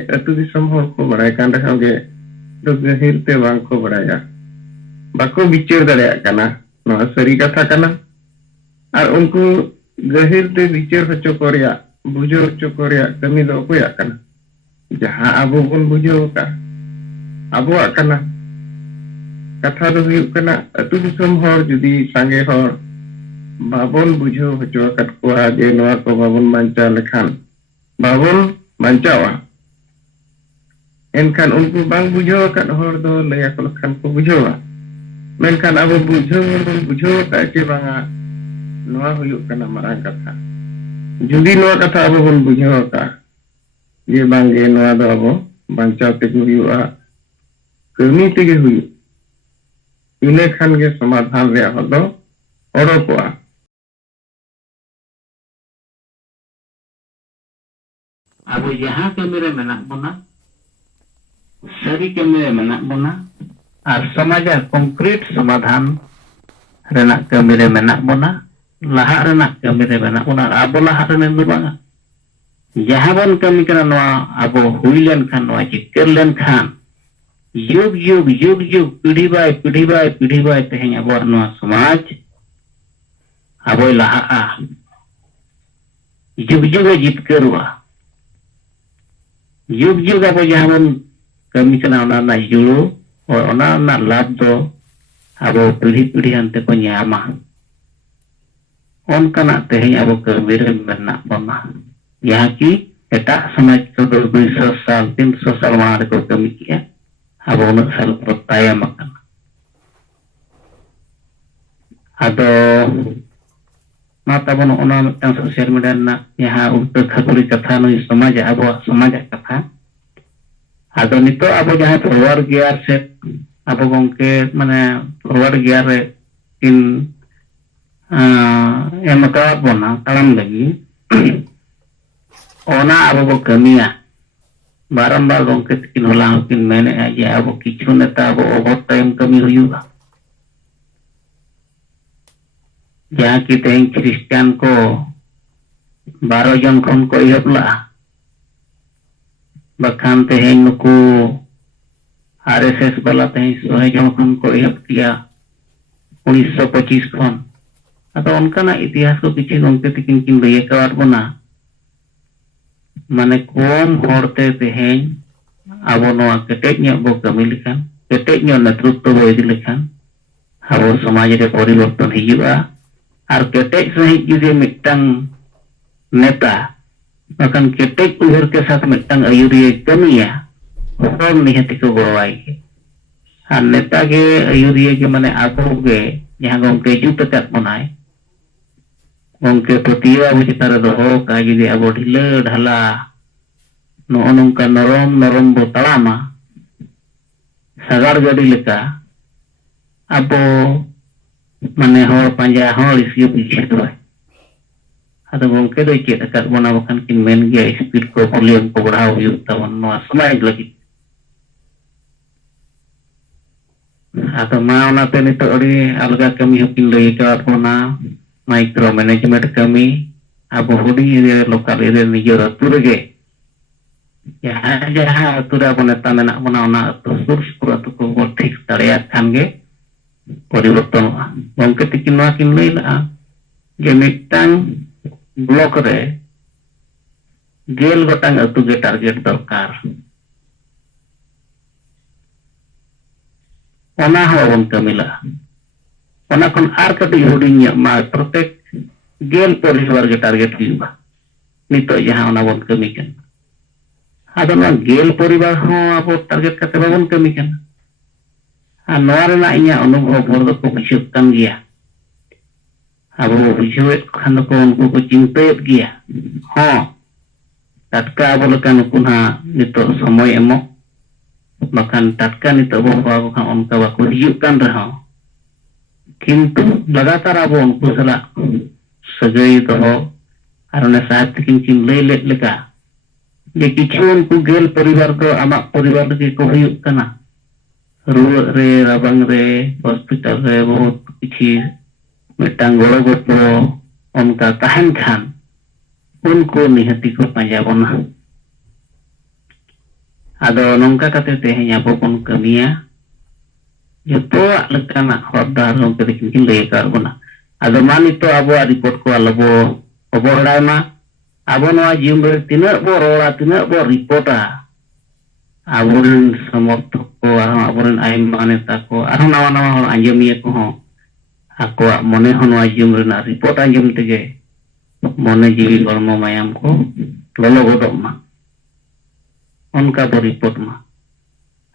ᱟᱹᱛᱩ ᱫᱤᱥᱚᱢ ᱦᱚᱲ ᱠᱚ ᱵᱟᱲᱟᱭ ᱠᱟᱱ ᱨᱮᱦᱚᱸ ᱜᱮ ᱜᱟᱹᱦᱤᱨ ᱛᱮ ᱵᱟᱝ ᱠᱚ ᱵᱟᱲᱟᱭᱟ, ᱵᱟᱠᱚ ᱵᱤᱪᱟᱹᱨ ᱫᱟᱲᱮᱭᱟᱜ ᱠᱟᱱᱟ ᱱᱚᱣᱟ ᱥᱟᱹᱨᱤ ᱠᱟᱛᱷᱟ ᱠᱟᱱᱟ। ᱟᱨ ᱩᱱᱠᱩ ᱜᱟᱹᱦᱤᱨ ᱛᱮ ᱵᱤᱪᱟᱹᱨ ᱦᱚᱪᱚ ᱠᱚ ᱨᱮᱭᱟᱜ, ᱵᱩᱡᱷᱟᱹᱣ ᱦᱚᱪᱚ ᱠᱚ ᱨᱮᱭᱟᱜ ᱠᱟᱹᱢᱤ ᱫᱚ ᱚᱠᱚᱭᱟᱜ ᱠᱟᱱᱟ? ᱡᱟᱦᱟᱸ ᱟᱵᱚ ᱵᱚᱱ ᱵᱩᱡᱷᱟᱹᱣ ᱟᱠᱟᱫ ᱟᱵᱚᱣᱟᱜ ᱠᱟᱱᱟ। ᱠᱟᱛᱷᱟ ᱫᱚ ᱦᱩᱭᱩᱜ ᱠᱟᱱᱟ ᱟᱹᱛᱩ ᱫᱤᱥᱚᱢ ᱦᱚᱲ ᱡᱩᱫᱤ ᱥᱟᱸᱜᱮ ᱦᱚᱲ ᱵᱟᱵᱚᱱ ᱵᱩᱡᱷᱟᱹᱣ ᱦᱚᱪᱚ ᱟᱠᱟᱫ ᱠᱚᱣᱟ ᱡᱮ ᱱᱚᱣᱟ ᱠᱚ ᱵᱟᱵᱚᱱ ᱵᱟᱧᱪᱟᱣ ᱞᱮᱠᱷᱟᱱ ᱵᱟᱵᱚᱱ ᱵᱟᱧᱪᱟᱣᱟ, एनखान उनको बांग बुझाव अकाद हर दो लय को लखान को बुझावा मेनखान अब बुझाव का के बांगा नवा हुयुग कना मारांग कथा जुदी नवा कथा अब बन बुझाव का ये बांगे नवा दो अब बांचाव ते हुयुआ कमी ते हुयु इने खान के समाधान रे हदो ओडोकोआ। अब यहाँ कमी रे मेना बना सरी कमी रे मेना बना और समाज कंक्रीट समाधान रेना कमी रे मेना बना लहा रेना कमी रे मेना बना अब लहा रे नेन बांगा जहाँ बन कमी कना नवा अब हुई लेन खान नवा चिकर लेन खान युग युग युग युग पीढ़ी बाय तेहें अब नवा समाज अब लहा युग युग जितकरुआ युग युग अब जहाँ बन कमी कना ओना जुड़ो और ओना लाभ दो अब पीढ़ी अंते को न्यामा ओनकाना तेहें अब कमी रे मेना बना यहाँ की एटा समाज को 200 साल 300 साल मार को कमी किया अब उन साल को तायम अकना अदो माता बन ओना मिटन सोशल मीडिया ना यहाँ उल्टा खबरी कथा नुई समाज अब समाज कथा अदो नितो अब जहाँ फॉरवर्ड गियर से अब गंके माने फॉरवर्ड गियर रे इन एमका बना तालाम लगी ओना अब वो कमिया बारंबार गंके तकिन होला किन मैंने जे अब किछु नेता अब ओवर टाइम कमी हुयुगा जहाँ की तेहें क्रिश्चियन को 12 जन खन को इहबला बखान तेहें नुकु आरएसएस वाला तेहें 100 जन खन को इहब किया 1925 खन अतो उनका ना इतिहास को किछि गंके तकिन किन लय काट बना माने कम होरते तेहें अब नवा केटेज न्य बो कमी लेखान केटेज न्य नेतृत्व बो इदि लेखान अब समाज रे परिवर्तन हिजुआ और केटेज सही जुदि मिटंग नेता बकन केटेज उहर के साथ मिटंग अयुरिय कमिया और निहति को गोवाई के और नेता के अयुरिय के माने आबो के जहां गंके जुत तक बनाए गंके प्रतिवा बुझितार दोहो का जुदि अब ढिला ढाला नो नंका नरम नरम बो तलामा सगार गाड़ी लेका अब माने हर पंजा हर इसी पीछे तो है अदो गंके दो चेत अकाद बना बखान किन मेन गया स्पीड को वॉल्यूम को बढ़ाओ हुयुग ताबन नवा समाज लगी अदो मा ओनाते नितो अड़ी अलगा कमी हकिन लई काट बना माइक्रो मैनेजमेंट कमी अब हुडी लोकल एरिया निजर अतु रेगे जहाँ जहाँ अतु रे नेता मेना बना ओना अतु सुर सुर अतु को ठीक दाड़ेया खान गे परिवर्तन गंके तकिन नवा किन लई ला जे मिटांग ब्लॉक रे 10 गोटांग अतु गे टारगेट दरकार ओना होबन कमिला ओना खन आर कटी हुडिंग मा प्रत्येक 10 परिवार गे टारगेट हुआ नितो जहां ओना बन कमी कन आदो ना 10 परिवार हो अब टारगेट कते बाबन कमी कन आ नवा रेना इया अनुभव भर दो को बुझुक कन गया अब बुझुएत खान को उनको को चिंतित गया हां टटका अब लकन कुना नितो समय एमो बखान टटका नितो बाबा खान उनका बाको हिजुक कन रहा किंतु लगातार अब उनको सला सगई दो और ने साथ किन किन लई लेट लेका जे किछु उनको 10 परिवार को आमा परिवार के को हुयुक कना रुआ रे राबंग रे हॉस्पिटल रे बहुत किछि मिटांग गोड़ो गोपो उनका तहन खान उनको निहति को पंजा बना ᱟᱫᱚ ᱱᱚᱝᱠᱟ ᱠᱟᱛᱮ ᱛᱮᱦᱮᱧ ᱟᱵᱚ ᱵᱚᱱ ᱠᱟᱹᱢᱤᱭᱟ ᱡᱚᱛᱚᱣᱟᱜ ᱞᱮᱠᱟᱱᱟᱜ ᱦᱚᱨ ᱰᱟᱦᱟᱨ ᱜᱚᱢᱠᱮ ᱛᱟᱹᱠᱤᱱ ᱠᱤᱱ ᱞᱟᱹᱭ ᱟᱠᱟᱫ ᱵᱚᱱᱟ᱾ ᱟᱫᱚ ᱢᱟ ᱱᱤᱛᱚᱜ ᱟᱵᱚᱣᱟᱜ ᱨᱤᱯᱳর্ট ᱠᱚ ᱟᱞᱚᱵᱚ ᱚᱵᱚᱦᱮᱲᱟᱭ ᱢᱟ, ᱟᱵᱚ ᱱᱚᱣᱟ ᱡᱤᱭᱚᱱ ᱨᱮ ᱛᱤᱱᱟᱹᱜ ᱵᱚ ᱨᱚᱲᱟ, ᱛᱤᱱᱟᱹᱜ ᱵᱚ ᱨᱤᱯᱳর্টᱟ, ᱟᱵᱚᱨᱮᱱ ᱥᱚᱢᱚᱨᱛᱷᱚᱠ ᱠᱚ ᱟᱨᱦᱚᱸ ᱟᱵᱚᱨᱮᱱ ᱟᱭᱢᱟ ᱱᱮᱛᱟ ᱠᱚ ᱟᱨᱦᱚᱸ ᱱᱟᱣᱟ ᱱᱟᱣᱟ ᱦᱚᱲ ᱟᱸᱡᱚᱢᱤᱭᱟᱹ ᱠᱚᱦᱚᱸ ᱟᱠᱚᱣᱟᱜ ᱢᱚᱱᱮ ᱦᱚᱸ ᱱᱚᱣᱟ ᱡᱤᱭᱚᱱ ᱨᱮᱱᱟᱜ ᱨᱤᱯᱳর্ট ᱟᱸᱡᱚᱢ ᱛᱮᱜᱮ ᱢᱚᱱᱮ ᱡᱤᱣᱤ ᱦᱚᱲᱢᱚ ᱢᱟᱭᱟᱢ ᱠᱚ ᱞᱚᱞᱚ ᱜᱚᱫᱚᱜ ᱢᱟ, ᱚᱱᱠᱟ ᱵᱚ ᱨᱤᱯᱳর্ট ᱢᱟ।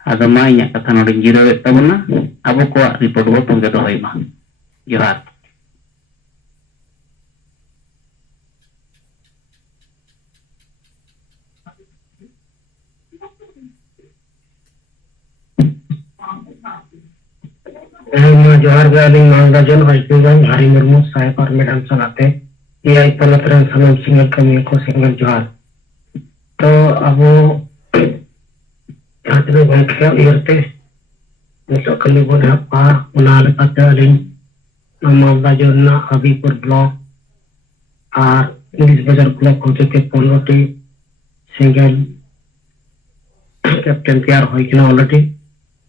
ᱟᱫᱚ ᱢᱟ ᱤᱧᱟᱹᱜ ᱠᱟᱛᱷᱟ ᱱᱚᱰᱮᱧ ᱡᱤᱨᱟᱹᱣᱮᱫ ᱛᱟᱵᱚᱱᱟ, ᱟᱵᱚ ᱠᱚᱣᱟᱜ ᱨᱤᱯᱳর্ট ᱵᱚ ᱛᱚᱸᱜᱮ ᱫᱚᱦᱚᱭ ᱢᱟ। ᱡᱚᱦᱟᱨ। जोहार गे अली मालदाजन हजबीगंज हरि मुर्मू साहेब मैडम सलाते एआई पलत रन सनम सिंगल कमी को सिंगल जोहार। तो अब जाते बैंक के इरते नितो कली बोन हपा उना लेकाते अली मालदाजन ना हबीपुर ब्लॉक और इंग्लिश बाजार ब्लॉक होते के 15टी सिंगल कैप्टन तैयार होई किना ऑलरेडी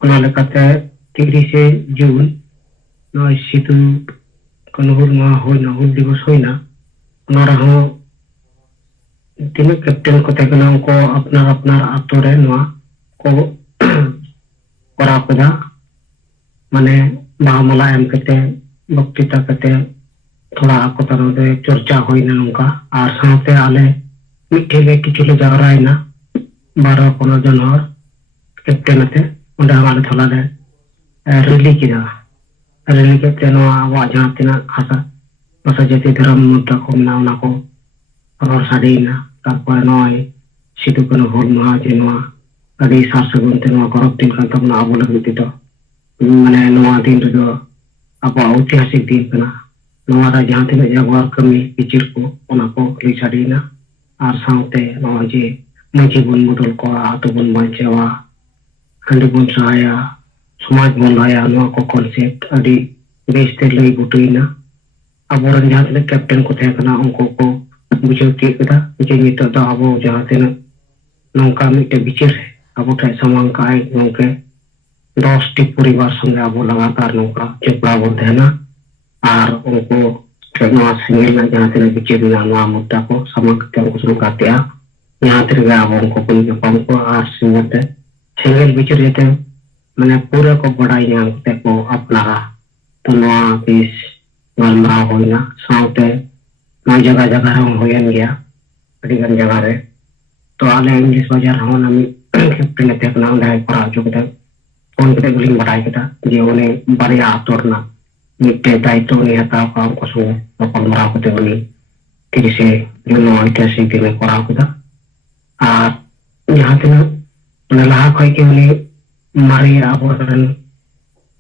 उना लेकाते 30 जून नॉय सितु कनहुल मा होइना हुल दिवस होइना उना रहो तीन कैप्टन को तेकना को अपना अपना आतो रे नवा को करा कदा माने महामला एम कते बक्तिता कते थोड़ा आको तरह दे चर्चा होइना उनका और साथे आले मिठे किचुले जागराइना 12-15 जन और कैप्टन थे उंडा वाले थोड़ा दे रैली किया रैली के तेनो आवा जहां तिना खासा भाषा जाति धर्म मुद्दा को मना को और साडीना तारपर नय सिदु कनो होल महा जे नवा अडी सासगुन तेनो गरब दिन kan tabna abo lagi tito mane नवा दिन रो abo ऐतिहासिक दिन kana नवा रा जहां तिना जागवार कमी पिचिर को ओना को ली साडीना और साउते नवा जे मजी बन मुदल को आतो बन बांचेवा हंडी बन सहाया समाज बन लाया नवा को कॉन्सेप्ट अडी बेस ते लई बुटुइना अबोरन जहां तिना कैप्टन को थे kana उनको को बुझाव के कदा जे नितो दा अबो जहां तिना नौका मिटे बिचिर अबो थे समांग का एक नौके 10 टी परिवार संगे अबो लगातार नौका चपड़ा बोलते हैं ना और उनको नवा सिंगल ना जहां तिना बिचिर ना नवा मुद्दा को समांग के उनको शुरू करते हैं यहाँ तिरगा अबो उनको कोई जपान को और सिंगल बिचिर रहते मैंने पूरा को बढ़ाई यहाँ ते को अपना तो नवा पीस गलमरा होइना साउते नई जगह जगह हम होयन गया अडिगन जगह रे तो आले इंग्लिश बाजार हम नमी कैप्टन ते कना उन्हें करा चुके फोन के गुलिंग बढ़ाई केता जे उन्हें बारिया आतोरना मिटे दायित्व ने हता का को सो पलमरा को ते उन्हें तिरि से जो ऐतिहासिक दिन में करा केता और यहाँ ते नला कोई के उन्हें मारे आबोरन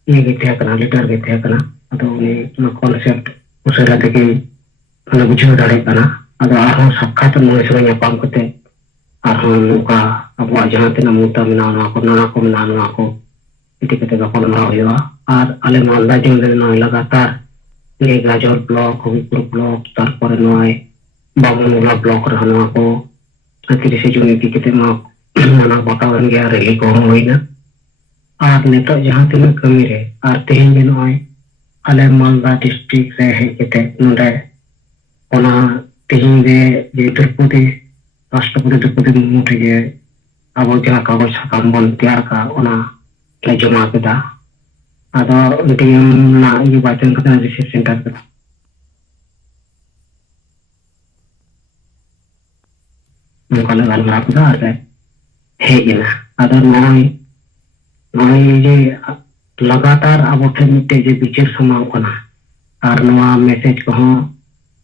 ये गे थे लीडर गे थे अदो उन्हें कॉन्सेप्ट उसरा तके अने बुझाव दाड़े कना अदो आरो साक्षात मनुष्य रे पाम कते आरो नोका अब जहां तिना मुद्दा मेना को मेना को इति कते गपलमरा होया और आले मालदा जिले रे नय लगातार ये गाजर ब्लॉक हबिपुर ब्लॉक तारपर नय बामनोला ब्लॉक रे हना को अतिरि से जुने की कते मा मना बतावन गया रैली को होइना और नेता जहां तिना कमी रे और तेहेन जे नय आले मालदा डिस्ट्रिक्ट रे हे कते नोडे ओना तेहेन जे द्रौपदी राष्ट्रपति द्रौपदी मुर्मू ठेगे अब जहां कागज साकाम बन तैयार का ओना के जमा केदा आदो डीएम ना ये बातन कता रिसीव सेंटर का मुकाले गलमरा केदा आरे हे इना आदो नय जे लगातार अब ठे मिटे जे बिचार समाव कना और नवा मैसेज को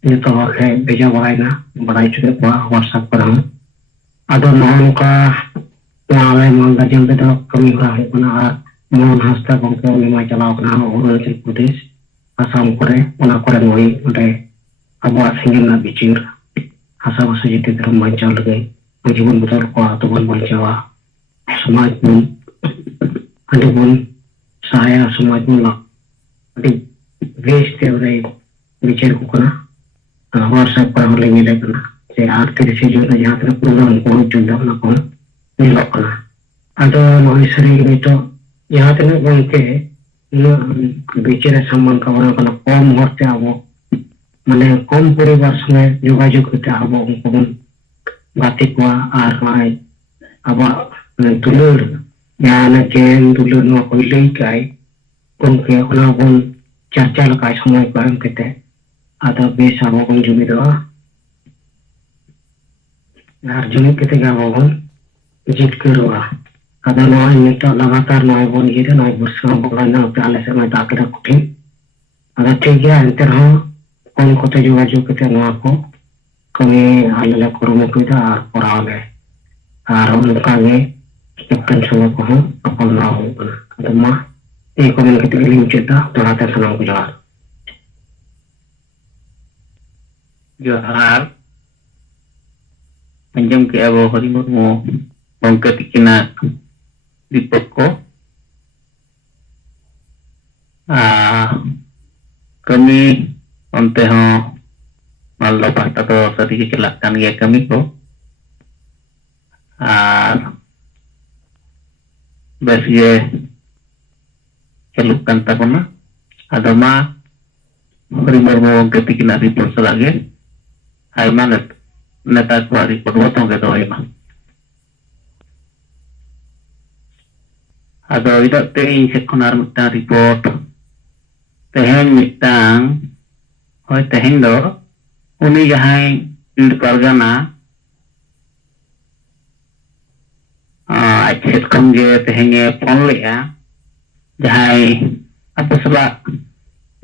नितो है भेजा बड़ाइना बड़ाई चुके को व्हाट्सएप पर हम अदो नौका नाले मालदा जिले तो कमी हो रहा है कना और मोहन हंसदा गंके उनिमा चलाव कना अरुणाचल प्रदेश आसाम करे ओना करे नई ओंडे अब सिंगल ना बिचिर हासा भाषा जिते धर्म बांचाव लगे जीवन बदल को आतो बन बांचावा समाज बन अडी बन सहाया समाज बन अडी वेश ते रे बिचिर को कना व्हाट्सएप पर हम लेंगे लेकिन से आर्थिक से जो जहाँ तक प्रोग्राम को चुनना ना को मिलो कना ᱟᱫᱚ ᱱᱚᱜᱼᱚᱭ ᱥᱟᱹᱨᱤ ᱱᱤᱛᱚᱜ ᱡᱟᱦᱟᱸ ᱛᱤᱱᱟᱹᱜ ᱜᱚᱝᱠᱮ ᱩᱱᱟᱹᱜ ᱵᱤᱪᱟᱹᱨᱮ ᱥᱚᱢᱢᱟᱱ ᱠᱟᱵᱚᱱ ᱠᱟᱱᱟ ᱠᱚᱢ ᱦᱚᱲᱛᱮ ᱟᱵᱚ ᱢᱟᱱᱮ ᱠᱚᱢ ᱯᱚরিবার সঙ্গে যোগাযোগ করতে আবো উনকু বন গাতে কোয়া আর নয় আবার দুলুর জানা কেন দুলুর নো কইলেই কাই উনকে ওনা বন চর্চা লকায় সময় করেন কেতে আদা বেশ আবো বন জমি দেওয়া আর জমি কেতে গাবো বন জিতকেরওয়া আদা নয় নিতো লাগাতার নয় বন ইয়ে নয় বর্ষা বলা না আলে সে নয় তাকে কঠিন আদা ঠিক গিয়া এনতে রহ কোন কোতে যোগাযোগ কেতে নোয়া কো kami alala kurumutuda ar porale ar onukage captain sama ko apal na ho kana adama e komen kete ling cheta torate sanam ko jar Johar panjang ke abo hari murmu bangka tikina dipoko kami onte ho Maldo pasta to sati kecelakaan ya kami ko besi celukan takona adama primor mo ketikina report selagi ay manet neta ko report watong ke doy ma ado ida te sekonar mita report tehen mitang hoy tehen do उन्हीं जहाँ पीड़ परगना अच्छे कमगे तेहेंगे phone लिया जहाँ apa sebab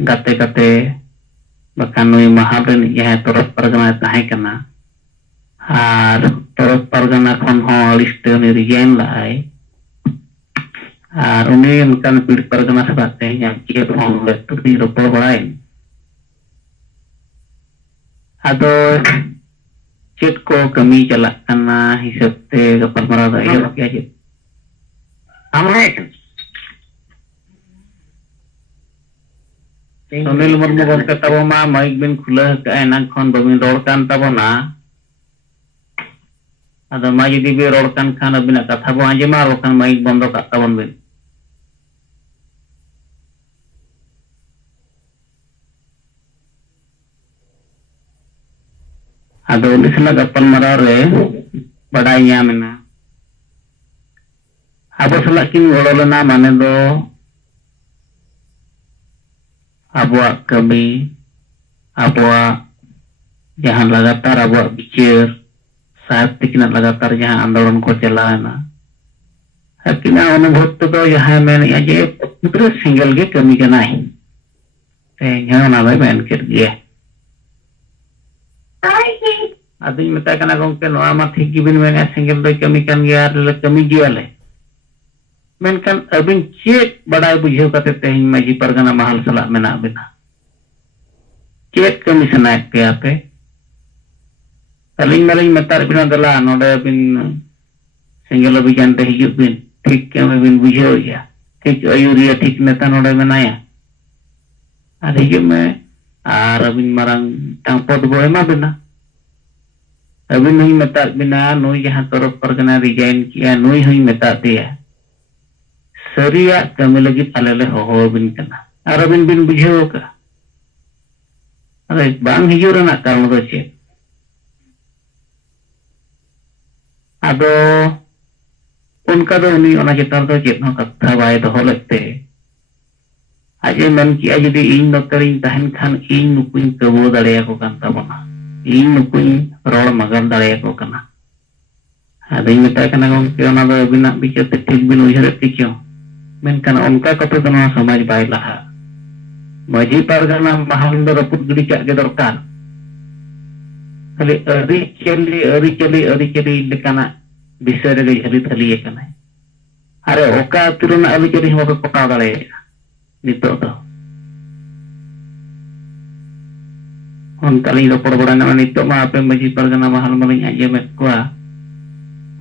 kate-kate bahkan nui mahabren ya torot pargana tahe kana ar torot pargana kon ho liste ni rigen lai ar uni kan pir pargana sebate yang kia phong le tu di ropo lain ado chet ko kami jalak kana hisap te kapal marada ya aja amai Sonil Murmu gomke taboma maik bin khula ka enak khon bamin rorkan tabona ado ma jodi be rorkan khan abina katha bo anjema rorkan maik bondo ka tabon bin ado ulisna kapal marare badai nyamena abo salakin gololena mane do abuak kami abuak jangan lagatar abuak bicir saat tikna lagatar jangan andolan ko chalana hakina anubhav to yahan men aje putra single ge kami ka nahi te yahan na bhai men kir diya adin meta kana gongke no ama thik gibin men single do kami kan gya le kami gya le menkan abin cek badai bujhau kate tehin maji pargana mahal salak mena bina cek kami senaik pe ape paling maling metar bina dala node bin single abijan te hijup bin thik kami bin bujhau ya thik ayuriya thik neta node menaya ar hijup me ar abin marang tangpot bo ema bina abin hui metar bina nui jahan torok pargana resign kiya nui hui metar dia Seria kami lagi palele hoho bin kana. Arabin bin bujhau ka. Ada bang hijau nak kamu tu cek. Ado unka do ni ona cetar tu cek no kata bayi tu holekte. Aje man ki aje di in dokterin tahan kan in nukuin kebo dale aku kan tabona. In nukuin rol magal dale aku kana. Ada ini tak kena kong kiona do bina bicara tetik bin ujar tikyo. Menkan onka kata tanah samaj baik lah. Maji pargana mahal do raput gedi cak ge dorkar. Kali eri celi dekana bisa dari hali thali kana. Are oka turuna eri celi ho ko kota dale. Nito to. On kali do porborana nito ma ape maji pargana mahal maling aje met kwa.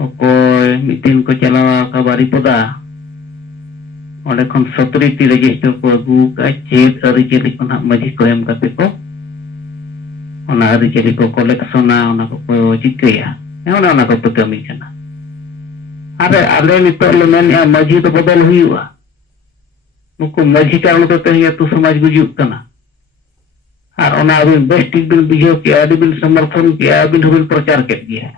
Okoy mitin ko chala kabari poda. Oleh konsepri tidak itu kuagu kacet hari jadi kena maji koyam kate ko, ona hari jadi ko koleksona ona ko jika ya, ona ko pegami kana. अरे आले नितो ले main माझी तो बदल हुआ नुकु माझी कारण तो तेज तू समाज गुजुक कना और ओना अबिन बेस्ट ठीक बिन बुझो के अबिन समर्थन के अबिन हुबिन प्रचार के दिया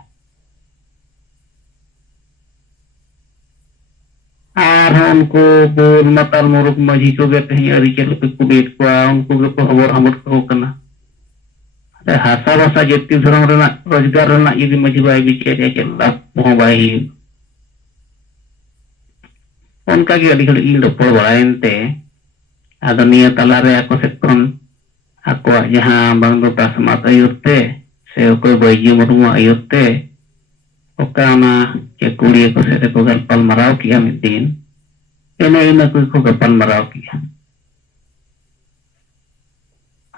और उनको बोल मतल मुरुक माझी को गे तेज अरि चल पे कुबेट को उनको गे को खबर हमर को कना अरे हासा भाषा जेती धरम रेना रोजगार रेना यदि माझी बाई बिचे चला पो बाई उनका के अड़ी घड़ी रोपड़ बड़ायनते आदो निया तला रे आको सेक्टन आको जहां बांगो तासमात आयुरते से कोई बैजी मुर्मू आयुरते ओकाना के कुड़िए को से को गलपल मराव किया मिद दिन एने इन कोई को गलपल मराव किया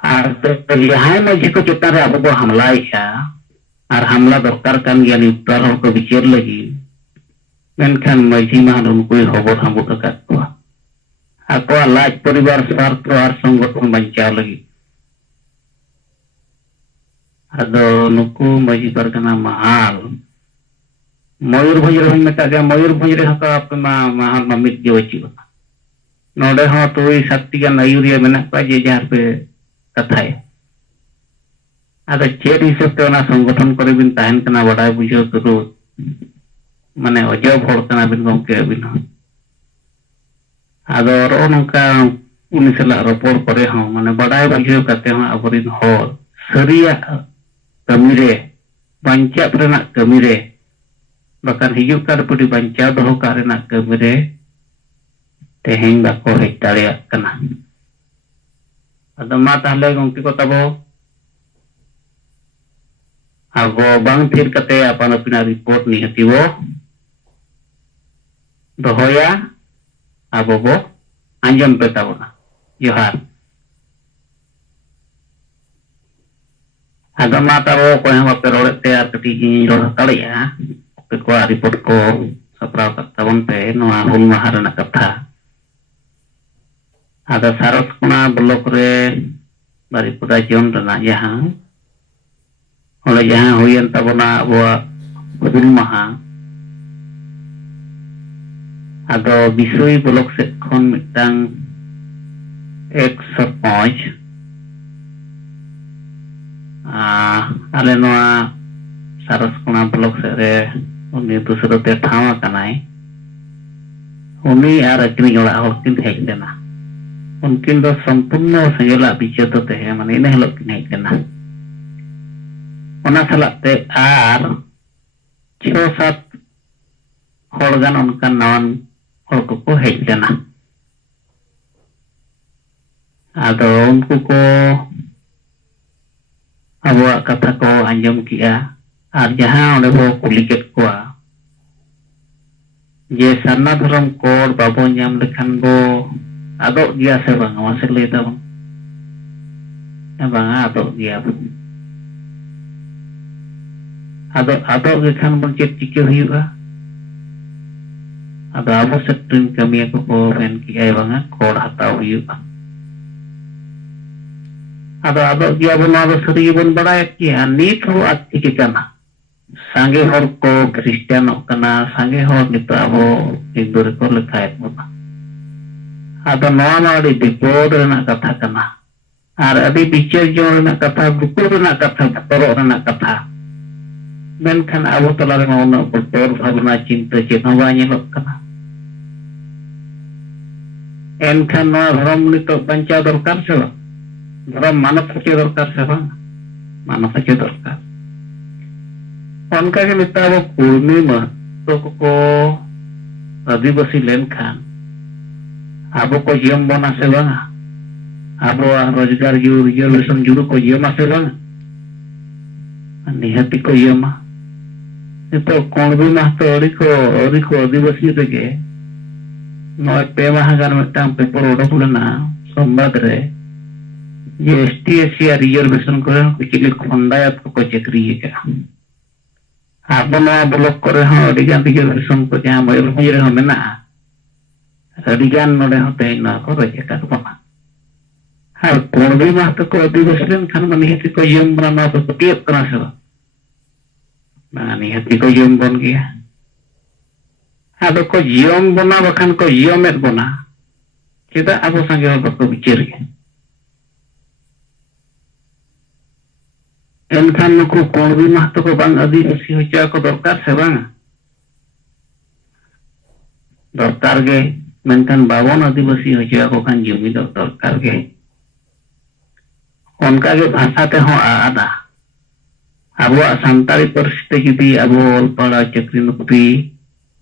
और तो यहाँ मजी को चेता रे अब हमला इच्छा और हमला दरकार कान गया निउट्रल हो को विचार लगी मेनखान मजी मान उनको हबो हमबो अकात को आको लाज परिवार स्वार्थ और संगठन बचाव लगी अदो नुकु मजी परगना महाल मयूरभंज रे मेता गया मयूरभंज रे हका आपे महाल ममित जे वची नोडे हो तो ई शक्ति का नयूरिया मेना पा जे जहां पे कथाय अदो चेट हिसाब ते ओना संगठन करे बिन ताहन कना बडाय बुझो तो माने अजब हर कना बिन गमके बिन अदो रो नका उनी सला रपोर करे हो माने बडाय बुझो कते हो अबरिन हर सरिया कमीरे बंचा प्रेना कमीरे बकान हिजु कार पुटी बंचा दो कारेना कमीरे तेहें बाको हेटाड़े कना अदो मा ताहले गंके को तबो आबो बांग थिर कते अपन अपना रिपोर्ट निहतिबो दोहोया आबो बो आंजम पे ताबोना जोहार अगर माता वो कोई हम पे रोड ते आर कटी जी रोड तड़िया पे को रिपोर्ट को सप्राव करता बन पे नोआ हुल महार ना कथा आदा सारस कुना ब्लॉक रे बारीपुरा जोन रना यहाँ ओले जहाँ हुयन तबना वो हुल महा आदो बिसुई ब्लॉक से खन मिटांग 105 आले नोआ सारसकोना ब्लॉक से रे उनी दूसरे ते ठावा कनाई उनी आर अग्नि ओड़ा होकिन हेज लेना उनकिन दो संपूर्ण संगेला बिचेतो ते है माने इने हलो किन हेज लेना ओना सलाते आर 6-7 होड़गान उनका नावन होड़ को हेज लेना आदो उनको को अबो कथा को आंजम किया और जहां ओंडे बो कुलिकेट को जे सारना धर्म कोड बाबो नाम लेखान बो आदो गया से बांग मासे ले तब बांग आदो गया आदो लेखान बन चेक चिके हुआ आदो आबो सेक्टरिन कमिया को मेन किया बांग कोड हताव हुआ आदो गया बन आदो सरी बन बड़ा किया नीत हो आती के कना सांगे हर को क्रिश्चियन कना सांगे हर नित आबो हिंदू को लेखाय बना आदो नवा नाडी डिपोड रेना कथा कना आर अभी बिचार जो रेना कथा बुकुर रेना कथा तरो रेना कथा मेनखान आबो तला रे माउना पर भावना चिंता चेतना नेलोक कना एनखान नवा धर्म नित बंचा दरकार से धर्म मानव सचे दरकार से मानव सचे दरकार उनका के निता वो कुर्मी महत्व को आदिवासी लेनखान आबो को जियम बना से बांगा आबो रोजगार जो रिजर्वेशन जुड़ो को जियम से बांगा निहति को जियम तो कौन भी महत्व अड़ी को आदिवासी रेगे नौ पे महागार में पेपर ओडक लेना संवाद रे ये एसटी एससी रिजर्वेशन करे कुछ खंडायत को चक्री के आबो नवा ब्लॉक करे हो अडिगान रिजर्वेशन को जहां मयूरभंज रे हो मेना अडिगान नोडे होते ना को रजेका बना हर कोन भी महत्व को आदिवासी लेन खान माने हेती को यम बना ना तो पतियत करा से माने हेती को यम बन गया ᱟᱫᱚ ᱠᱚ ᱡᱤᱭᱚᱢ ᱵᱚᱱᱟ ᱵᱟᱠᱷᱟन ᱠᱚ ᱡᱤᱭᱚᱢᱮᱫ ᱵᱚᱱᱟ ᱪᱮᱫᱟᱜ ᱟᱵᱚ ᱥᱟᱸᱜᱮ ᱦᱚᱲ ᱵᱟᱠᱚ ᱵᱤᱪᱟᱹᱨ ᱜᱮ एनखान नुकु कोणबी महतो को बांग आदिवासी होचा को दरकार से बांग दरकार गे मेनखान बावन आदिवासी होचा को खान जुमी दरकार गे उनका गे भाषा ते हो आदा अबुआ सांताली परिस्थिति जुदी अबो पड़ा चक्री नुकरी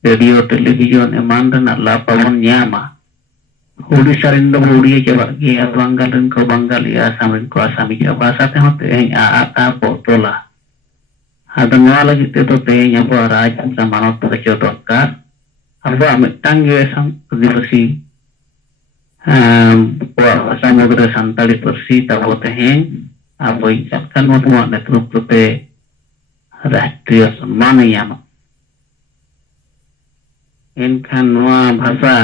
रेडियो टेलीविजन एमान रना लापावन न्यामा उड़ीसा रिन दो उड़िया चबा गया बंगाल रिन को बंगाली आसाम रिन को आसामी चबा भाषा ते होते हैं आ पोतोला आदो नवा लगी ते तो ते अबो राज समानत तो दरकार अबो मिटांग गे आदिवासी समुद्र सांताली परसी तबो ते हैं अबो इजाkan मत नेतृत्व ते राष्ट्रीय सम्मान यामा इनखान नवा भाषा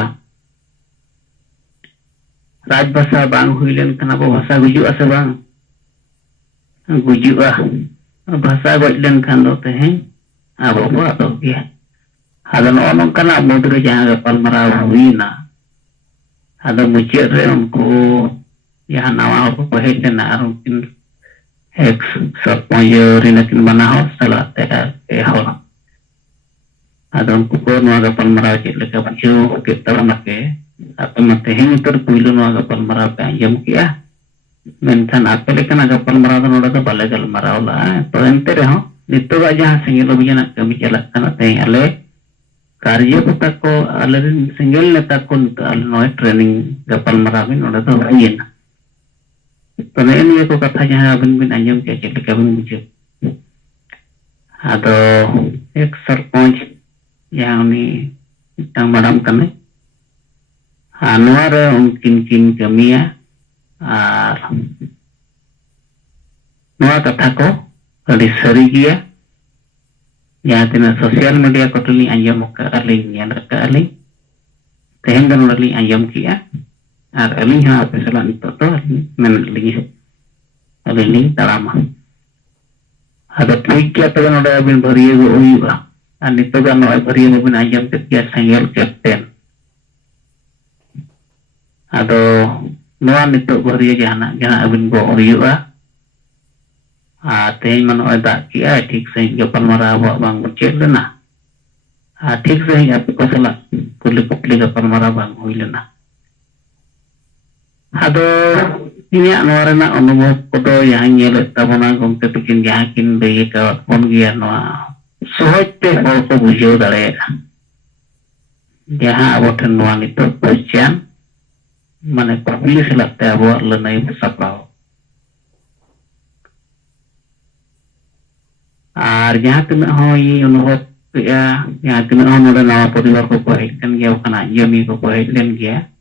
राजभाषा बांग हुईलेन खान अब भाषा गुजुआ से बांग गुजुआ भाषा गजलेन खान दो तेहें अब आदो गया आदो नो नोंकाना मुद्रे जहां गपालमाराव हुईना आदो मुचाद रे उनको यहाँ नवा को हेज लेना और उनकिन एक सरपंच रिनकिन बना हो सलाते ए हो आदो उनको को नवा गपालमाराव चेक लेका बुझो के तबना के apa mate hen utar puilu no agapal marau pe anjam kiya menkan apa lekan agapal marau no da bale gal marau la to ente reho nitto ga jahan singgel obijana kami jalak kana te ale karya ko ko ale singgel neta ko ale no training gapal marau min no da yin to ne ni ko katha jahan abin bin anjam ke cek ka bin bujo ado ek sarpanch yang ni tang madam kane Anwar mungkin kami ya, Noa kata ko kali seri dia, ya tina sosial media ko tuling anjam ka aling yang reka aling, tehen kan aling anjam kia, ar aling ha pesalan itu to men aling tarama. Ada tweet kia to kan ada bin bariye go uiba, an itu kan ada bariye bin anjam kia sangel captain. Ado noa nitok bariya jana abin go oriwa tehin man oda kia ठीक सही गपल मरा bang bucet lena ठीक सही api ko sala kuli gapal mara bang hui lena ado inya noa rena anubhav kodo yang nyele tabona gomte tikin jahakin begi ka on gia noa sohoj te hol ko bujau dareyega jaha abo ten noa nitok percian mana pilih selakte abo lenai sapau ar jaha tina hoi anubhav ya jaha tina hoi node nawa poribar ko hej kan gya kana jami ko hej len gya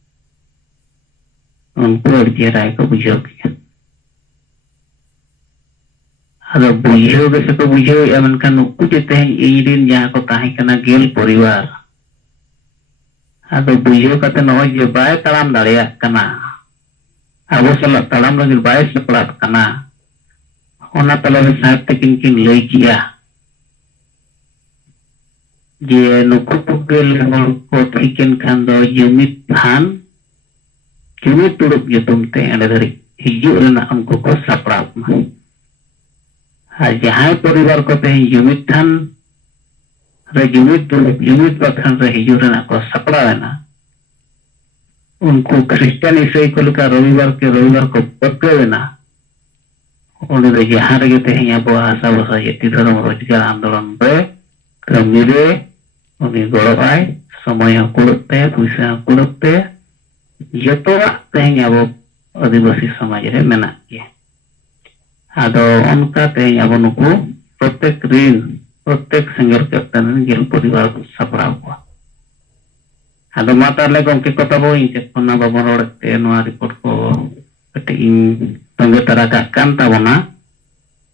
unko dia rai ko bujau gya ado bujau ge ko bujau ya menkan ukku jeteh irin jaha ko tahi kana gel poribar ado bujau kata no je bai talam dareya kana abo salat talam lagi bai seplat kana ona tala saat tekin lei kia je nuku pugel ko tiken kan do yumit than kini turuk jutum te ada dari hiju rena angko ko saprap ha jahai poribar ko te yumit than Unit bahkan rehijuran aku separana. Unku Kristen isai kuluka Ravibar ko pekena. Udah jahat gitu hanya bahasa yaitu dalam rojikan andolan be kemire uni golai semuanya kulut teh bisa kulut teh jatuh tehnya bo adivasi samajre menak ya. Ado onka tehnya bo nuku प्रत्येक singer captain गेल परिवार सपराव को आदो माताले गंके कथा बो इनके पन्ना बाबा रोडते नोआ report को कटे इन तंगे तरा का कान ताबोना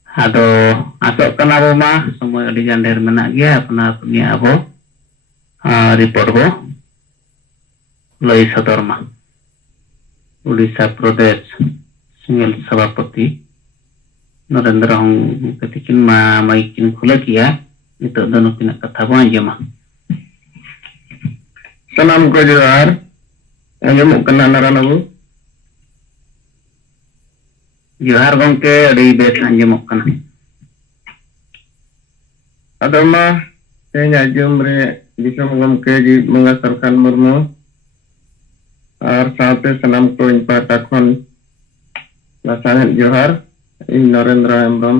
आदो आसो कना बो मा समय अडी गान ढेर मेना गया अपना दुनिया बो रिपोर्ट बो लई सदरमा उड़ीसा प्रदेश सिंगल सभापति नरेंद्र हंग ketikin maikin kula kia itu dan nukinak kata bo anjama सलाम को जोहार अंजमोग कना नारायण बाबू जोहार गंके अड़ी बेस अंजमोग कना अदमा तेज आजम रे दिसम गमके जी मंगा सरखान मुर्मू और साथे सलाम को इन पाटा खन लासाने जोहार इन नरेंद्र हेम्ब्रम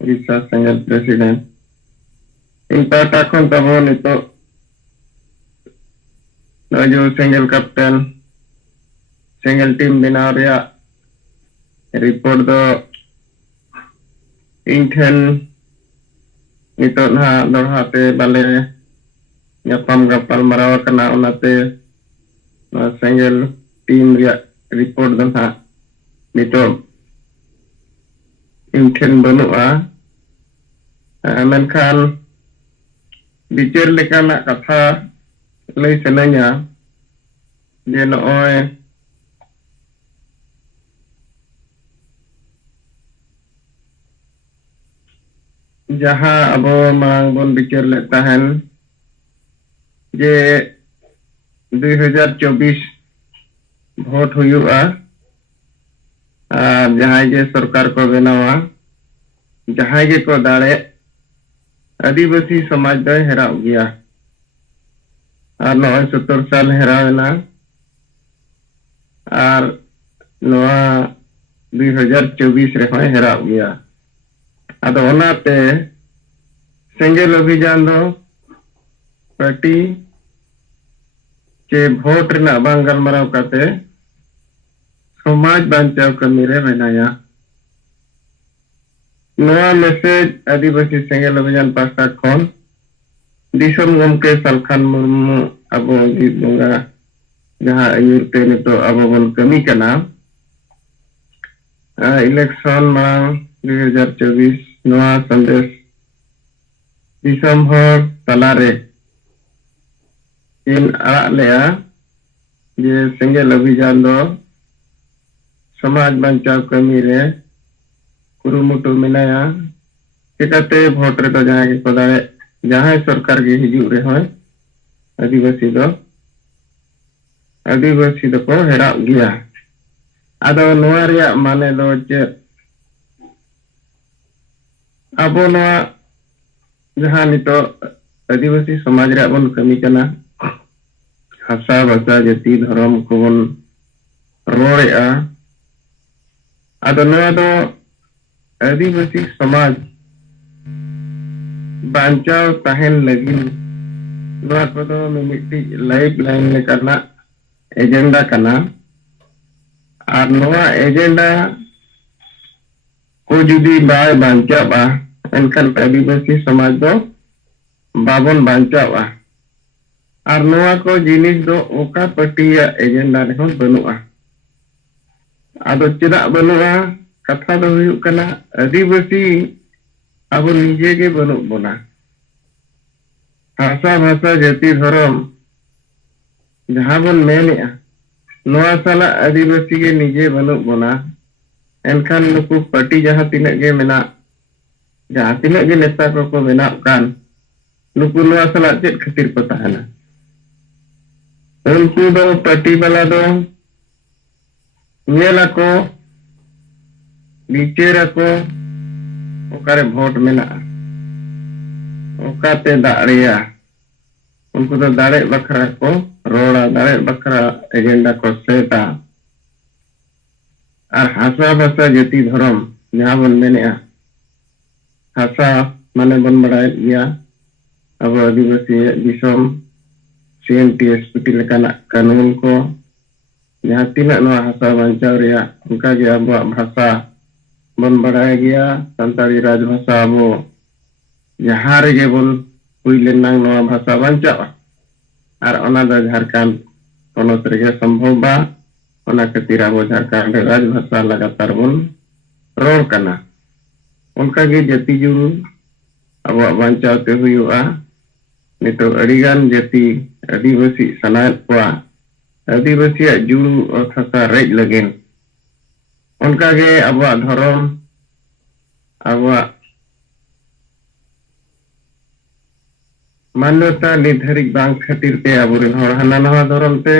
उड़ीसा सेंगल प्रेसिडेंट इन पाटा खन तबो नितो जो सिंगल कैप्टन सिंगल टीम बनाव रेया रिपोर्ट दो इन ठेन नितो ना दोहाते बाले nyapam gapal maraw kana onate single team रेया रिपोर्ट दो ना नितो इन ठेन बनुआ मेनखान बिचार लेकाना कथा लई सनाया जे नॉय जहां अब मांग बन बिचार लेता है जे 2024 वोट हुआ जहां जे सरकार को बनावा जहां जे को दाड़े आदिवासी समाज दो हेरा गया और 70 साल हेरावेना और 2024 रे हेरा गया अदो ओनाते सेंगल अभियान दो पार्टी के वोट रेना बांग गलमाराव काते समाज बांचाव कमी रे बनाया नवा मैसेज आदिवासी सेंगल अभियान पास्ता खन दिसम गमके सलखान मुर्मू अबो जीत बंगा जहां आयुरते नितो अबो बन कमी कना इलेक्शन मांग 2024 नवा संदेश दिसम हर तलारे इन आड़ा लेया जे सेंगल अभियान दो समाज बचाव कमी रे कुरुमुटु मिनाया चिकाते वोट रे तो जहां के पदारे जहां सरकार के हिजू रे होय आदिवासी दो को हेरा गया आदो नोआ रिया माने दो जे अबो नोआ जहां नितो आदिवासी समाज रे बन कमी कना भाषा भाषा जाति धर्म को बन रोड़ेआ आदो नोआ दो आदिवासी समाज बांचाव तहन लगिन नोआ को दो मिमिटी लाइफ लाइन ले करना एजेंडा कना और नोआ एजेंडा को जुदी बाय बांचावा एनखान आदिवासी समाज दो बाबन बांचावा और नोआ को जिनिस दो ओका पटिया एजेंडा रेहो बनुआ आदो चेदा बनुआ कथा दो हुयुक कना आदिवासी अब निजे के बनु बना भाषा भाषा जाति धर्म जहां बन मेनेआ नोआ साला आदिवासी के निजे बनु बना एनखान नुकु पार्टी जहां तिनक गे मेना जहां तिनक गे नेता को बेना कान नुकु नोआ साला चेत खातिर को तहना उनको दो पार्टी वाला दो नेला को बिचेरा को ओकारे वोट मेना ओकाते दाड़िया उनको तो दाड़े बखरा को रोड़ा दाड़े बखरा एजेंडा को सेता और हासा भाषा जाति धर्म जहां बन मेनेआ हासा माने बन बड़ाय गया अब आदिवासी दिसम CNTSPT लेकाना कानून को जहां तीना नोआ हासा बांचाव रेया उनका के अब भाषा बन बढ़ाया गया संताली राजभाषा अब जहां रे बन हुई लेना नोआ भाषा बांचावा और ओना दा झारखंड पोनोत रे संभव बा ओना खातिर अब झारखंड राजभाषा लगातार बन रोड़ कना उनका के जाति जुड़ू अब बांचाव ते हुआ नितो अड़ीगान जाति आदिवासी सनायत को आदिवासी जुड़ू और भाषा रेज लगेन उनका के अब धर्म अब मान्यता निर्धारित बांग खातिर ते आबोरेन हर हाना नवा धरम ते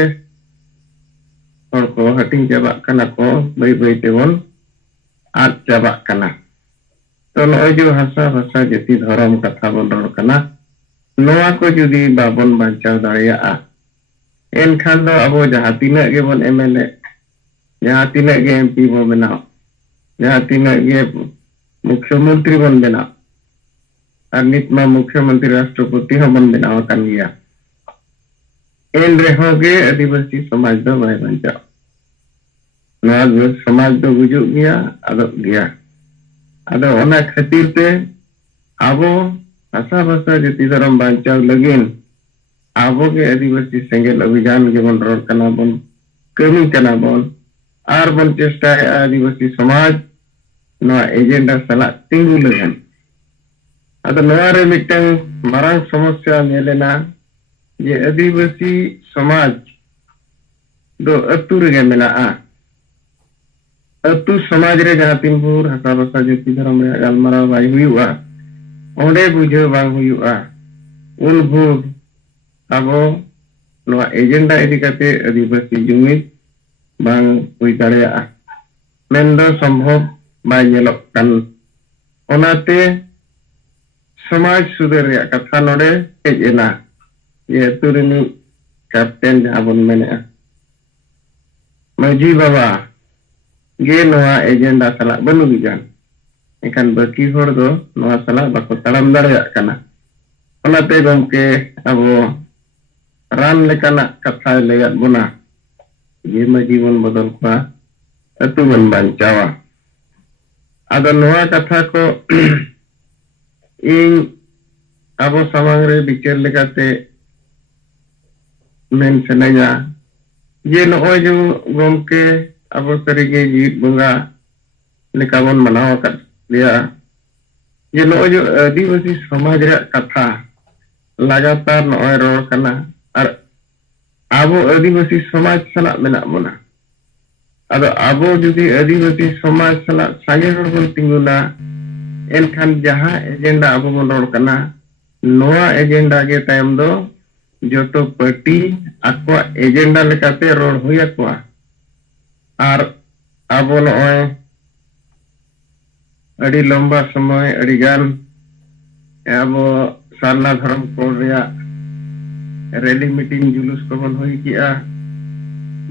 हर को हटिंग चाबाक कना को बाई बाई तेबन आद चाबाक कना तो नय जो हासा भाषा जाति धर्म कथा बन रड़ कना नवा को जुदी बाबन बांचाव दाड़ियाआ एनखान दो अबो जहां तिनाग गे बन एमएलए जहां तिनाग गे एमपी बो बनाओ जहां तिनाग गे मुख्यमंत्री बन बनाओ और नितमा मुख्यमंत्री राष्ट्रपति हो बन बनाओ कान गया एन रेहोगे आदिवासी समाज दो बाय बांचाव नवा समाज दो गुजुग गया आदब गया आदो ओना खातिर ते आबो भाषा भाषा जाति धर्म बांचाव लगिन आबो के आदिवासी सेंगेल अभियान के बन रोड कना बन कमी कना बन आर बन चेष्टा आदिवासी समाज नवा एजेंडा सला तिंगु लगन आदो नवा रे मिटंग मारांग समस्या नेलेना ये आदिवासी समाज दो अतु रे मेनाआ अतु समाज रे जहां तीन भूर हासा भाषा जाति धर्म रे गालमाराव बाय हुयुआ ओंडे बुझाव बांग हुयुआ उन भूर आबो नवा एजेंडा इदी काते आदिवासी जुमिद बांग हुई दाड़ेया मेंदो संभव बाय नेलोक कान ओनाते समाज सुधार रे कथा नोडे हेज एना ये तुरिनी कैप्टन जहां बन मेनेआ मजी बाबा गे नवा एजेंडा सला बनु बिजान एखान बाकी होड़ दो नवा सला बाको तड़म दाड़ेया कना ओनाते गमके अबो रान लेकाना कथा लेयात बुना ये मा जीवन बदल को अतु बन बांचावा आदो नवा कथा को इन अबो समांग रे बिचार लेकाते मेन सनाया ये नोय जो गमके अबो सरीगे जीत बुंगा लेका बन मनाव कर लिया ये नोय जो आदिवासी समाज रे कथा लगातार नोय रोड कना और आबो आदिवासी समाज सला मेना बोना अदो आबो जुदी आदिवासी समाज सला सांगे रोड बन तिंगुना एनखान जहां एजेंडा आबो बन रोड कना नोआ एजेंडा के टाइम दो जोतो पार्टी आको एजेंडा लेकाते रोड हुया को और आबो नोय अड़ी लंबा समय अड़ी गान आबो सारना धर्म कोड रिया रैली मीटिंग जुलूस को बन हुई किया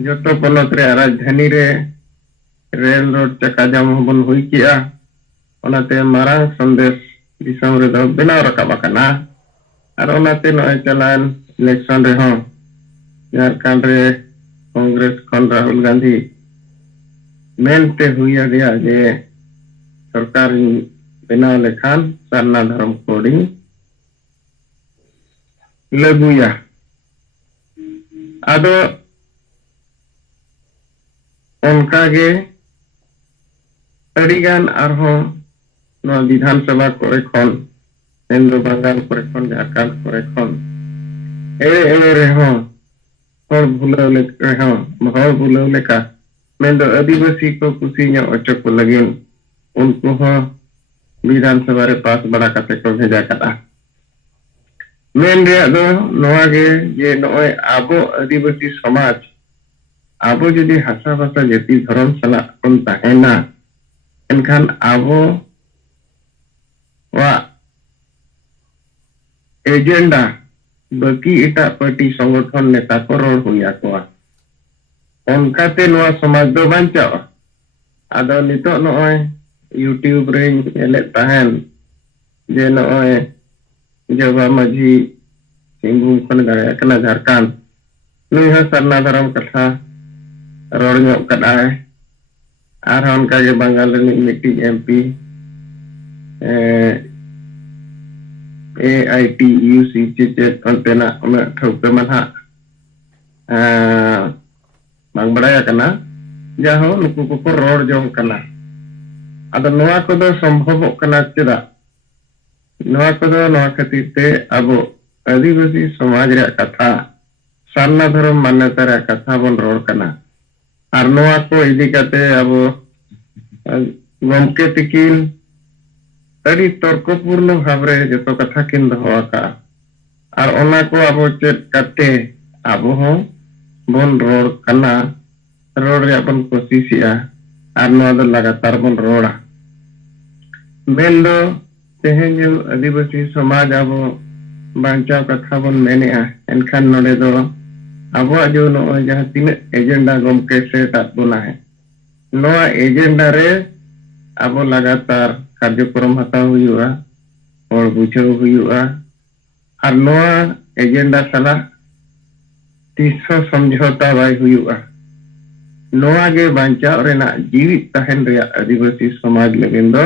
जोतो पनत रे राजधानी रे रेल रोड चक्का जाम बन हुई किया ओनाते मारांग संदेश दिसम रे दो बिना रकाबा कना और ओनाते नय चलान इलेक्शन रे हो झारखंड रे कांग्रेस खन राहुल गांधी मेनते हुई दिया जे सरकार बिना लेखान सारना धर्म कोडिंग लगुया आदो उनका गे अड़ीगान आरहों नवा विधानसभा करे खन हिंदू बंगाल करे खन झारखंड करे खन ए रे हो हर भूलाव लेका हो हर भूलाव लेका मेंदो आदिवासी को कुसी nya ocho को लगिन उनको हो विधानसभा रे पास बड़ा काते को भेजा कटा मेन रे दो नवा गे जे नय आबो आदिवासी समाज आबो जदि हासा भाषा जाति धर्म सला कोन ताहेना एनखान आबो वा एजेंडा बाकी एटा पार्टी संगठन नेता को रोड हुया को ओनकाते नवा समाज दो बांचाव आदो नितो नय यूट्यूब रे नेले ताहेन जे नय जबा माझी सिंगू खन दाड़े कना झारखंड नुई हा सरना धर्म कथा रोड ᱧᱚᱜ कदाय आर उनका के बंगाल रे मिट्टी एमपी AITUC चेचेत अंतेना उना ठौके मनहा बांग बड़ाया कना जाहो नुकु को रोड जों कना आदो नोआ को दो संभव कना चेदा नोआ को दो नोआ खातिर ते अबो आदिवासी समाज रे कथा सारना धर्म मान्यता रे कथा बन रोड कना और नोआ को इदी काते अबो गमके तिकिन अड़ी तर्कपूर्ण भाव रे जतो कथा किन दोहा का और ओना को अब चेक करते अब हो बन रोड कना रोड रे अपन कोशिश और नवा दो लगातार बन रोड़ा मेन दो तेहें जो आदिवासी समाज अब बांचाव कथा बन मेने एनखान नोडे दो अब जो नो जहाँ तीन एजेंडा गमके से तात बना है नोआ एजेंडा रे अब लगातार कार्यक्रम हताव हुआ और बुझाव हुआ और नोआ एजेंडा सला तीसो समझौता बाय हुआ नोआ गे बांचाव रेना जीवित तहन रे आदिवासी समाज लगिन दो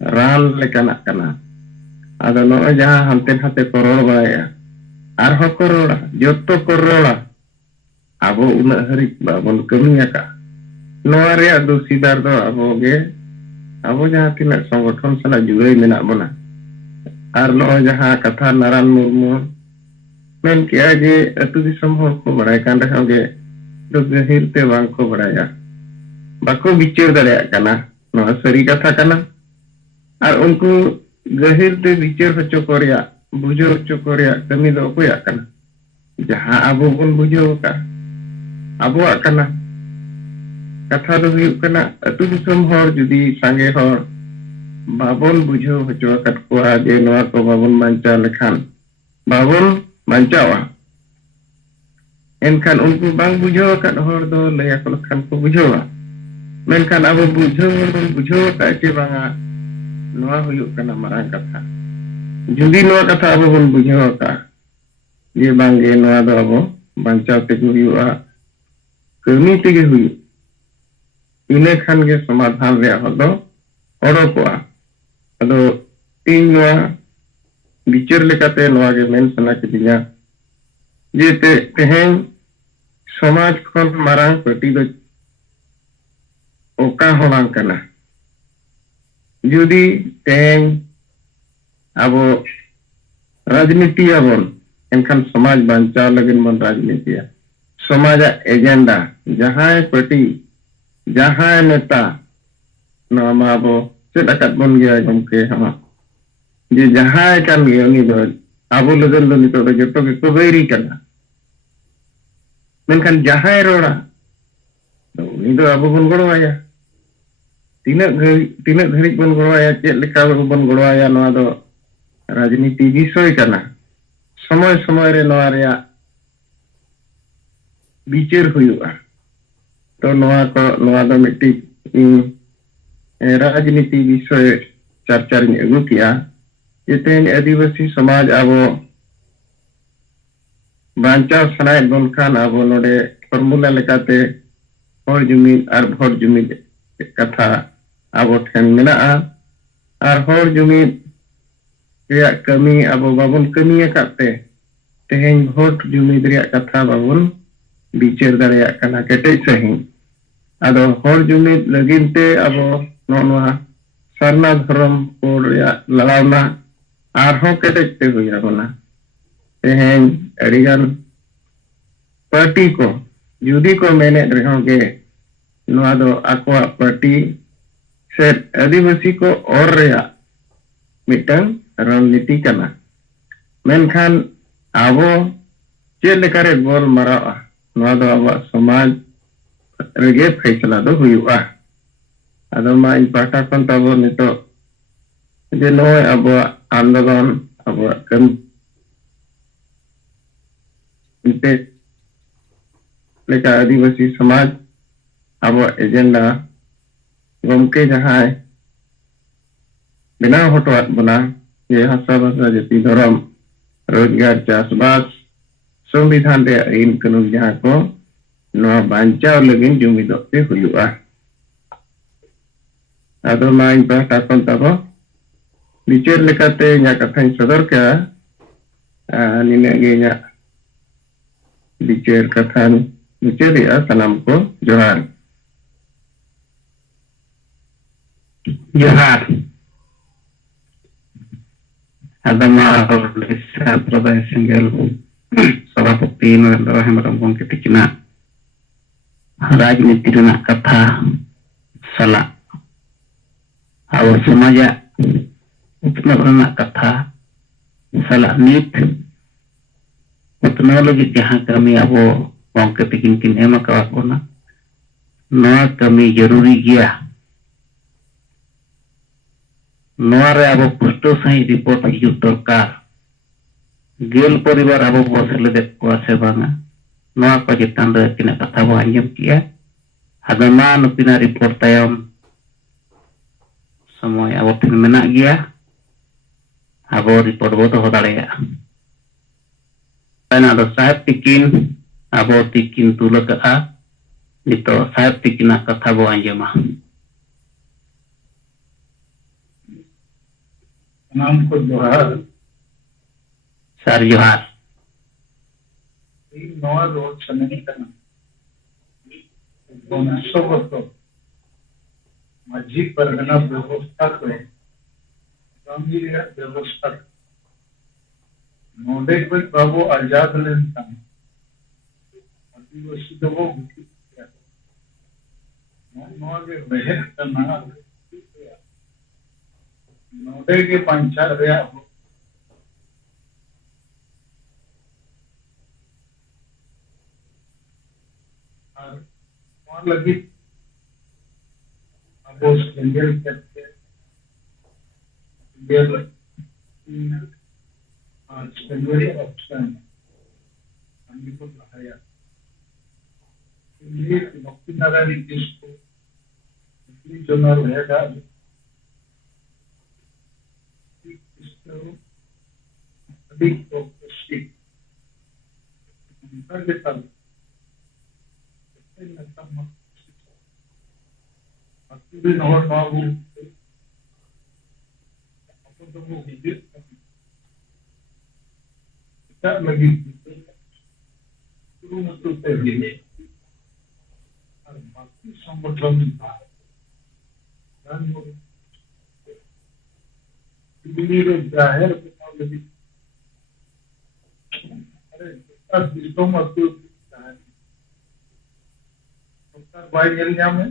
रान लेकाना कना आदो नो जहाँ हंते हंते करोड़ बाया आर हो करोड़ा जोतो करोड़ा अब उन हरि बाबन कमिया का नोआ रे दोषीदार दो अब गे अब जहाँ तीन संगठन सला जुड़े मेना बना और नो जहाँ कथा नारायण मुर्मू मेन किया जे अतु दिसम हर को बड़ाय कान रहे गे तो गहिर ते बांग को बड़ाया बाको विचार दाड़ेया कना नो सरी कथा कना और उनको गहिर ते विचार हचो कोरिया बुझो हचो कोरिया कमी दो कोया कना जहाँ अब बन बुझो का अब कना कथा दो हुयु कना अतु दिसम हर जुदी सांगे हर बाबन बुझो हचो कत कोआ जे नोआ को बाबन बांचा लेखान बाबन बांचावा एनखान उनको बांग बुझो कत हर दो लया को लखान को बुझोवा मेनखान अब बुझो का के बांगा नोआ हुयु कना मारांग कथा जुदी नोआ कथा अब बन बुझो का ये बांगे नोआ दो अब बांचाव ते हुयुआ कमी ते हुयु इने खान के समाधान रे हदो ओडोकोआ अदो इन नोआ विचार लेकाते नोआ गे मेन सना किदिया जे तेहें समाज खन मारांग पार्टी दो ओका होलांग कना जुदी तेहें अब राजनीति आबन एनखान समाज बांचाव लगिन बन राजनीति समाज एजेंडा जहां पार्टी जहां नेता नोमा अब चेद अकात बन गया गमके हमा जे जहां कान गया उनी दो अब लगन दो नितो दो जतो के को बैरी कना मेनखान जहां रोड़ा तो उनी दो अब बन गड़वाया तीन घड़ी बन गड़वाया चेद लेका बन गड़वाया नोआ दो राजनीति विषय कना समय समय रे नोआ रे विचार हुयुआ तो नोआ दो मिट्टी राजनीति विषय चर्चा रे अगु किया ये आदिवासी समाज अब बांचाव सनाय बन खान अब नोडे फॉर्मूला लेकाते हर जुमिद और भोट जुमिद कथा अब ठेन मेना और हर जुमिद रिया कमी अब बाबन कमी करते तेहें भोट जुमिद रिया कथा बाबन विचार दाड़ेया कना केटे सही आदो हर जुमिद लगिनते अब नोआ सरना धर्म को रिया लड़ावना आरहों केटेते हुई बना तेहें अड़िगान पार्टी को जुदी को मेने रहोगे नोआ दो आकवा पार्टी से आदिवासी को और रिया मिटन रणनीति कना मेनखान आबो चेद लेकारे गोल मरावा नोआ दो आबा समाज रेगे फैसला दो हुयुआ आदो मा इन पाटा कन तबो नितो जे नोय आबो आंदोलन अब कम लेका आदिवासी समाज अब एजेंडा गमके जहाँ बनाव हटवात बना ये हासा भाषा जाति धर्म रोजगार चाषबास संविधान रे आईन कानून जहाँ को नोआ बांचाव लगिन जुमिदते हुयुआ आदो मा इन पाटा कन तबो विचार लेकाते nya कथा सदर का निने गे nya विचार कथा विचार या सलाम को जोहार जोहार adama Desa Prabai Singgel Saraputi Narendra Hemram Bangke Tikina Rajniti Renak Katha Salah Awal Samaja Utna Renak Katha Salah Nit उतनाव लगी जहां कमी अब गंके तकिन किन एम बोना नवा कमी जरूरी गया नवा रे अब पुष्टो सही रिपोर्ट हिजुग दरकार गेल परिवार अब बो सेलेद को से बांगा नवा को चितान रे किना कथा बो आंजम किया हदमा नुकिना रिपोर्ट तायम समय अब ठिन मेना गया अब रिपोर्ट बो तो दाड़ेया ana do sahab tikin abo tikin tulaka nito sahab tikina katha bo anjama नाम को जोहार sar johar नवा रोड सननी करना दोनों को मस्जिद परगना व्यवस्था को गंभीर व्यवस्था नोडे कोई बाबू आजाद लेता आदिवासी तो वो नवा के बहर करना नोडे के पंचायत रे और लगी अब उस केंद्र करके केंद्र ऑप्शन हमने को लगाया ये मुक्ति नारायण देश को जो ना रहेगा अधिक फोकसिंग उनके साथ अक्टूबर नवंबर बाबू अपन तो वो हिंदी क्या लगी शुरू में तो पहले और बाकी संगठन था दिल्ली जाहिर लगी अरे तो मत भाई एरिया में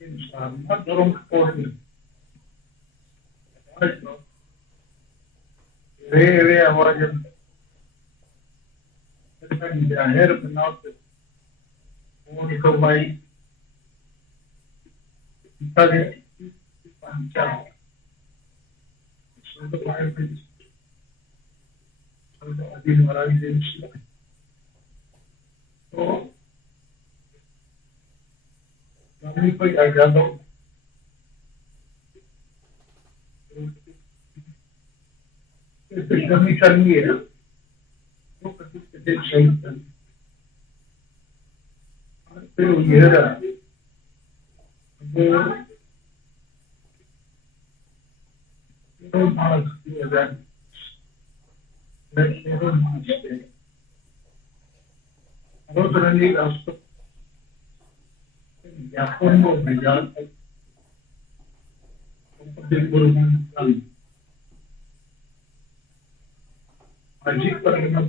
लेकिन सामना धर्म कोड रे आवाज जाहिर बनाते उनको भाई इतने पंचायत तो भाई अधीन वाली देश तो कमी कोई आजाद हो कमी करनी है तो कभी सही करनी फिर ये रहा वो मानस की आजाद रोजनी राष्ट्र व्यापन को विज्ञान अजीब परिणाम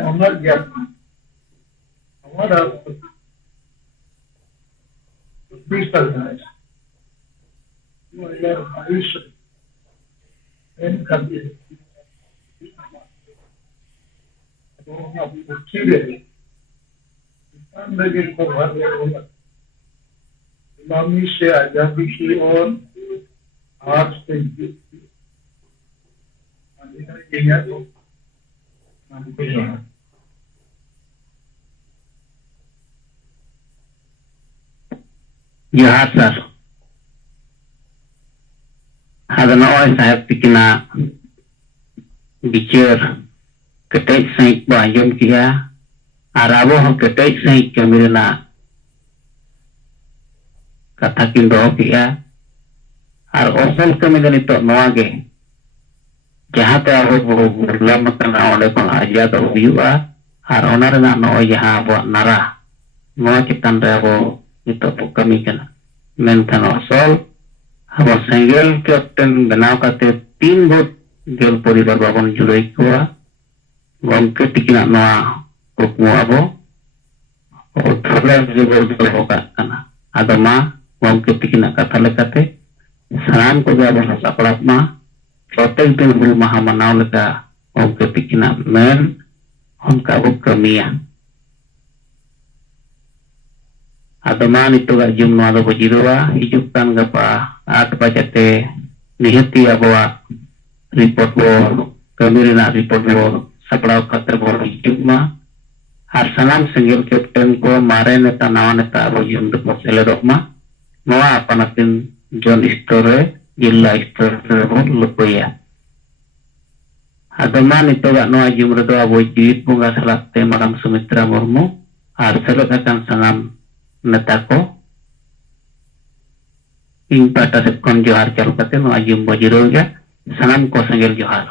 हमारा ज्ञापन हमारा आयुष्य करते गुलामी से आजादी की ओर आज से johar sar hada noy sahab tikina bicar ketek saik banjom kia arabo ho ketek saik kamirna kata kin do kia ar osol kami ganito noa ge jahat abo berlam kana ole kon aja do biwa ar onar na no jaha abo nara noa kitan re abo itu kami kana menkan osol abo single captain बनाव kate 3 vote gel poribar babon julai kuwa gomke tikina noa kukmu abo o thole jebol kana adama gomke tikina katha lekate सामान को अब सापड़ा प्रत्येक दिन हुल माह मनाव लेका गमके तिकिना main उनका वो कमिया आदमा नितोगा जुम नवा दो बजिरोवा हिजुक कान गपा 8 बजे निहती अबवा रिपोर्ट वो कमी रिपोर्ट वो सपड़ाव कते वो हिजुक मा और सनाम सिंगल कैप्टन को मारे नेता नवा नेता अब जुम दो सेलेदोक मा नवा अपनातिन जोन स्टोर जिला स्टोर वो लुकोया आदमा नितोगा नवा जुम रेदो अब जीवित बुंगा सलाते माराम सुमित्रा मुर्मू और सेलेद अकान सनाम नेता को इन पाटा से कौन जोहार चालू करते हैं आजुम बजिरो गया सनाम को संगल जोहार